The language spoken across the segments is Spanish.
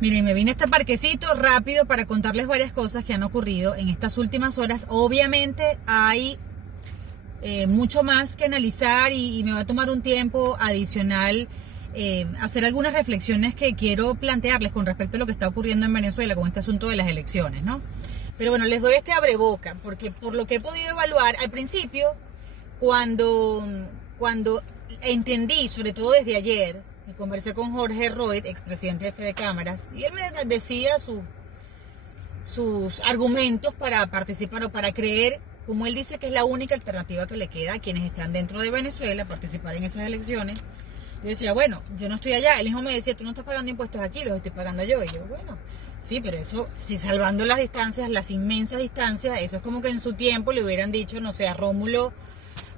Miren, me vine a este parquecito rápido para contarles varias cosas que han ocurrido en estas últimas horas. Obviamente hay mucho más que analizar y me va a tomar un tiempo adicional hacer algunas reflexiones que quiero plantearles con respecto a lo que está ocurriendo en Venezuela con este asunto de las elecciones, ¿no? Pero bueno, les doy este abreboca, porque por lo que he podido evaluar al principio, cuando entendí, sobre todo desde ayer, y conversé con Jorge Roig, expresidente de Fede Cámaras, y él me decía sus argumentos para participar o para creer, como él dice que es la única alternativa que le queda a quienes están dentro de Venezuela, participar en esas elecciones. Yo decía, bueno, yo no estoy allá. Él mismo me decía, tú no estás pagando impuestos aquí, los estoy pagando yo. Y yo, bueno, sí, pero eso, si salvando las distancias, las inmensas distancias, eso es como que en su tiempo le hubieran dicho, no sé, a Rómulo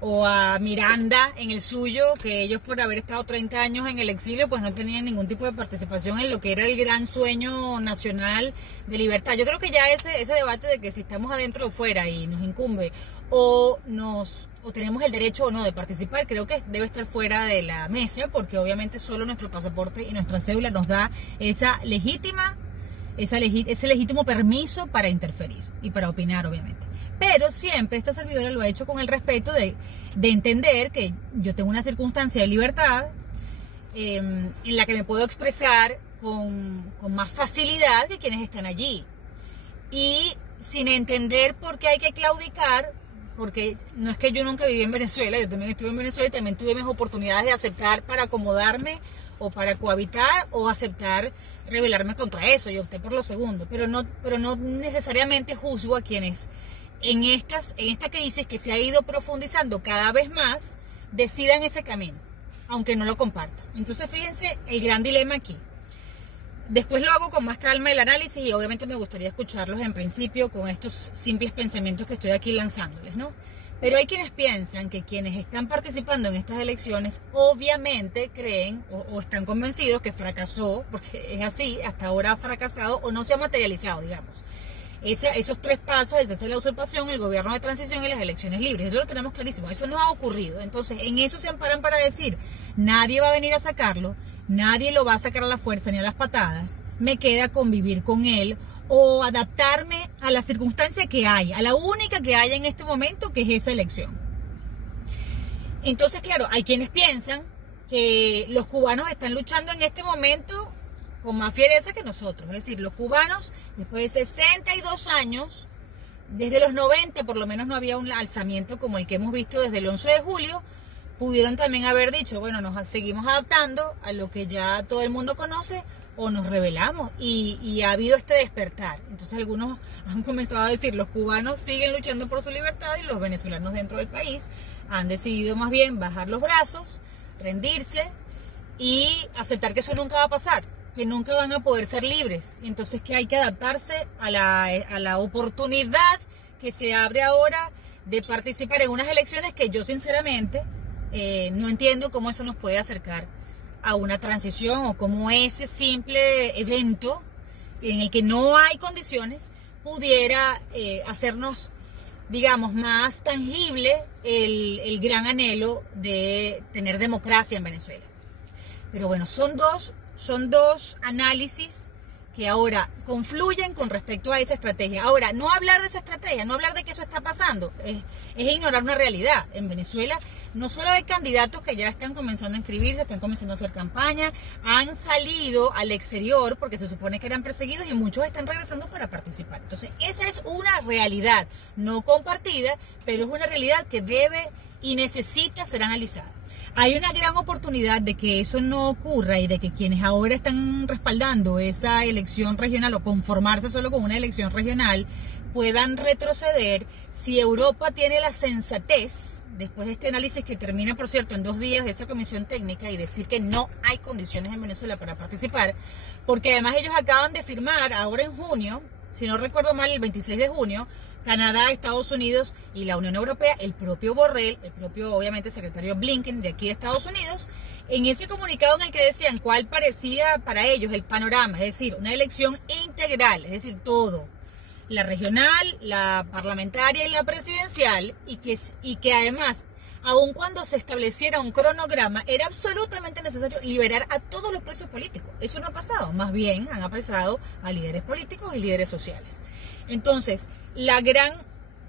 o a Miranda en el suyo, que ellos por haber estado 30 años en el exilio, pues no tenían ningún tipo de participación en lo que era el gran sueño nacional de libertad. Yo creo que ya ese debate de que si estamos adentro o fuera y nos incumbe o tenemos el derecho o no de participar, creo que debe estar fuera de la mesa, porque obviamente solo nuestro pasaporte y nuestra cédula nos da ese legítimo permiso para interferir y para opinar, obviamente. Pero siempre esta servidora lo ha hecho con el respeto de entender que yo tengo una circunstancia de libertad en la que me puedo expresar con más facilidad que quienes están allí. Y sin entender por qué hay que claudicar, porque no es que yo nunca viví en Venezuela, yo también estuve en Venezuela y también tuve mis oportunidades de aceptar para acomodarme o para cohabitar o aceptar rebelarme contra eso. Yo opté por lo segundo, pero no necesariamente juzgo a quienes en esta crisis que se ha ido profundizando cada vez más decidan ese camino, aunque no lo compartan. Entonces fíjense el gran dilema aquí. Después lo hago con más calma el análisis y obviamente me gustaría escucharlos en principio con estos simples pensamientos que estoy aquí lanzándoles, ¿no? Pero hay quienes piensan que quienes están participando en estas elecciones obviamente creen o están convencidos que fracasó, porque es así, hasta ahora ha fracasado o no se ha materializado, digamos. Esos tres pasos, el cese de la usurpación, el gobierno de transición y las elecciones libres, eso lo tenemos clarísimo, eso no ha ocurrido. Entonces en eso se amparan para decir, nadie va a venir a sacarlo, nadie lo va a sacar a la fuerza ni a las patadas, me queda convivir con él o adaptarme a la circunstancia que hay, a la única que hay en este momento, que es esa elección. Entonces, claro, hay quienes piensan que los cubanos están luchando en este momento con más fiereza que nosotros. Es decir, los cubanos, después de 62 años, desde los 90 por lo menos no había un alzamiento como el que hemos visto desde el 11 de julio, pudieron también haber dicho, bueno, nos seguimos adaptando a lo que ya todo el mundo conoce o nos rebelamos, y ha habido este despertar. Entonces algunos han comenzado a decir, los cubanos siguen luchando por su libertad y los venezolanos dentro del país han decidido más bien bajar los brazos, rendirse y aceptar que eso nunca va a pasar, que nunca van a poder ser libres. Y entonces que hay que adaptarse a la oportunidad que se abre ahora de participar en unas elecciones que yo sinceramente no entiendo cómo eso nos puede acercar a una transición, o cómo ese simple evento en el que no hay condiciones pudiera hacernos, digamos, más tangible el gran anhelo de tener democracia en Venezuela. Pero bueno, son dos análisis que ahora confluyen con respecto a esa estrategia. Ahora, no hablar de esa estrategia, no hablar de que eso está pasando, es ignorar una realidad. En Venezuela no solo hay candidatos que ya están comenzando a inscribirse, están comenzando a hacer campaña, han salido al exterior porque se supone que eran perseguidos y muchos están regresando para participar. Entonces, esa es una realidad no compartida, pero es una realidad que debe y necesita ser analizada. Hay una gran oportunidad de que eso no ocurra y de que quienes ahora están respaldando esa elección regional o conformarse solo con una elección regional puedan retroceder si Europa tiene la sensatez, después de este análisis que termina, por cierto, en 2 días de esa comisión técnica, y decir que no hay condiciones en Venezuela para participar, porque además ellos acaban de firmar ahora en junio, si no recuerdo mal, el 26 de junio, Canadá, Estados Unidos y la Unión Europea, el propio Borrell, el propio, obviamente, secretario Blinken de aquí de Estados Unidos, en ese comunicado en el que decían cuál parecía para ellos el panorama, es decir, una elección integral, es decir, todo, la regional, la parlamentaria y la presidencial, y que además aun cuando se estableciera un cronograma, era absolutamente necesario liberar a todos los presos políticos. Eso no ha pasado, más bien han apresado a líderes políticos y líderes sociales. Entonces, la gran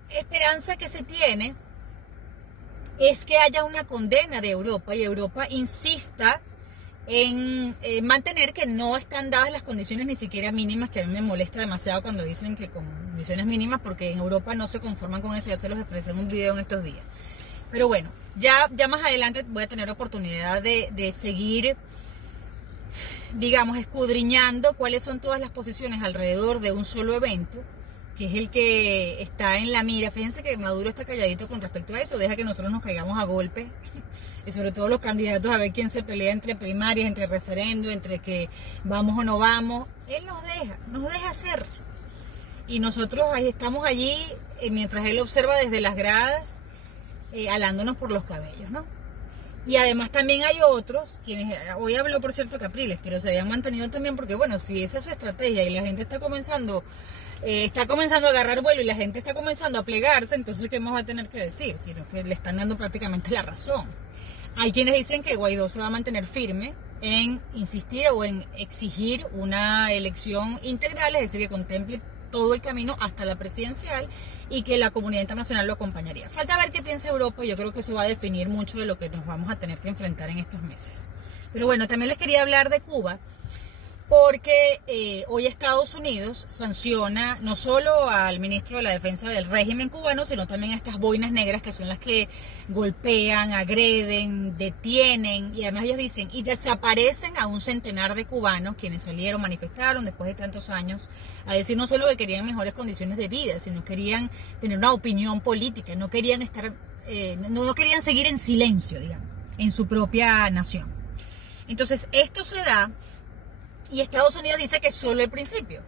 esperanza que se tiene es que haya una condena de Europa y Europa insista en mantener que no están dadas las condiciones ni siquiera mínimas, que a mí me molesta demasiado cuando dicen que con condiciones mínimas, porque en Europa no se conforman con eso. Ya se los expresé en un video en estos días. Pero bueno, ya más adelante voy a tener oportunidad de seguir, digamos, escudriñando cuáles son todas las posiciones alrededor de un solo evento, que es el que está en la mira. Fíjense que Maduro está calladito con respecto a eso, deja que nosotros nos caigamos a golpe, y sobre todo los candidatos, a ver quién se pelea entre primarias, entre referendo, entre que vamos o no vamos. Él nos deja hacer, y nosotros ahí estamos allí, mientras él observa desde las gradas, alándonos por los cabellos, ¿no? Y además también hay otros, quienes, hoy habló por cierto Capriles, pero se habían mantenido también, porque bueno, si esa es su estrategia y la gente está comenzando a agarrar vuelo y la gente está comenzando a plegarse, entonces ¿qué más va a tener que decir? Sino que le están dando prácticamente la razón. Hay quienes dicen que Guaidó se va a mantener firme en insistir o en exigir una elección integral, es decir, que contemple todo el camino hasta la presidencial, y que la comunidad internacional lo acompañaría. Falta ver qué piensa Europa, y yo creo que eso va a definir mucho de lo que nos vamos a tener que enfrentar en estos meses. Pero bueno, también les quería hablar de Cuba, porque hoy Estados Unidos sanciona no solo al ministro de la Defensa del régimen cubano, sino también a estas boinas negras, que son las que golpean, agreden, detienen, y además ellos dicen, y desaparecen a un centenar de cubanos, quienes salieron, manifestaron después de tantos años, a decir no solo que querían mejores condiciones de vida, sino querían tener una opinión política, no querían estar, no querían seguir en silencio, digamos, en su propia nación. Entonces esto se da, y Estados Unidos dice que es solo el principio,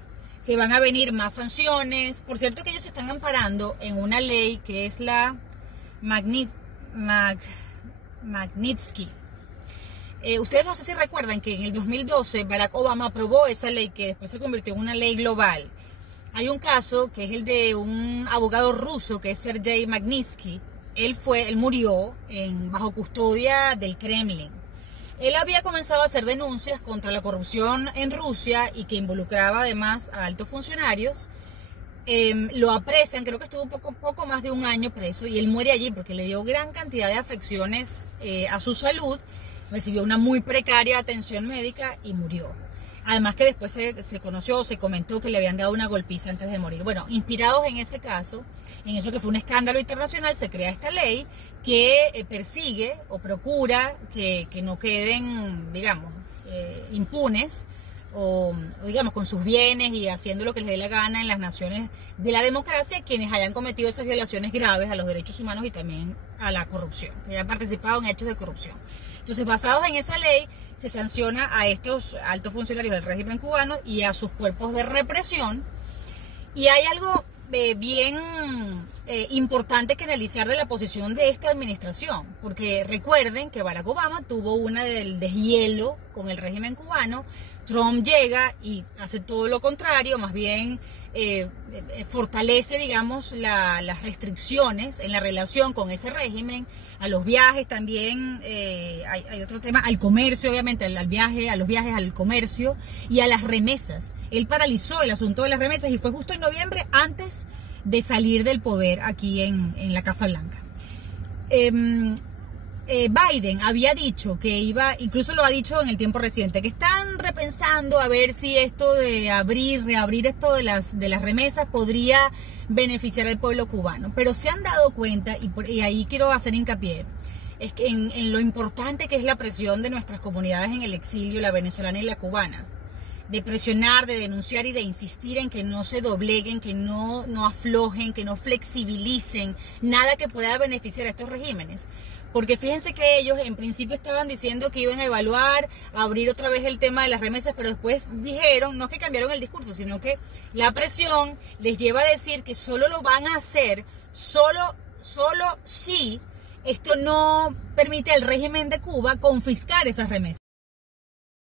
que van a venir más sanciones. Por cierto que ellos se están amparando en una ley que es la Magnitsky. Ustedes no sé si recuerdan que en el 2012 Barack Obama aprobó esa ley, que después se convirtió en una ley global. Hay un caso que es el de un abogado ruso, que es Sergei Magnitsky. Él murió bajo custodia del Kremlin. Él había comenzado a hacer denuncias contra la corrupción en Rusia, y que involucraba además a altos funcionarios. Lo apresan, creo que estuvo poco más de un año preso, y él muere allí porque le dio gran cantidad de afecciones a su salud, recibió una muy precaria atención médica y murió. Además que después se comentó que le habían dado una golpiza antes de morir. Bueno, inspirados en ese caso, en eso que fue un escándalo internacional, se crea esta ley que persigue o procura que no queden, digamos, impunes, o digamos con sus bienes y haciendo lo que les dé la gana en las naciones de la democracia, quienes hayan cometido esas violaciones graves a los derechos humanos y también a la corrupción, que hayan participado en hechos de corrupción. Entonces, basados en esa ley, se sanciona a estos altos funcionarios del régimen cubano y a sus cuerpos de represión. Y hay algo bien importante que analizar de la posición de esta administración, porque recuerden que Barack Obama tuvo una del deshielo con el régimen cubano. Trump llega y hace todo lo contrario, más bien fortalece, digamos, las restricciones en la relación con ese régimen, a los viajes también, hay otro tema, al comercio, obviamente, a los viajes, al comercio y a las remesas. Él paralizó el asunto de las remesas, y fue justo en noviembre, antes de salir del poder aquí en la Casa Blanca. Biden había dicho que incluso lo ha dicho en el tiempo reciente, que están repensando a ver si esto de reabrir esto de las remesas podría beneficiar al pueblo cubano. Pero se han dado cuenta, y ahí quiero hacer hincapié, es que en lo importante que es la presión de nuestras comunidades en el exilio, la venezolana y la cubana, de presionar, de denunciar y de insistir en que no se dobleguen, que no aflojen, que no flexibilicen nada que pueda beneficiar a estos regímenes. Porque fíjense que ellos en principio estaban diciendo que iban a evaluar, a abrir otra vez el tema de las remesas, pero después dijeron, no es que cambiaron el discurso, sino que la presión les lleva a decir que solo lo van a hacer, solo si esto no permite al régimen de Cuba confiscar esas remesas.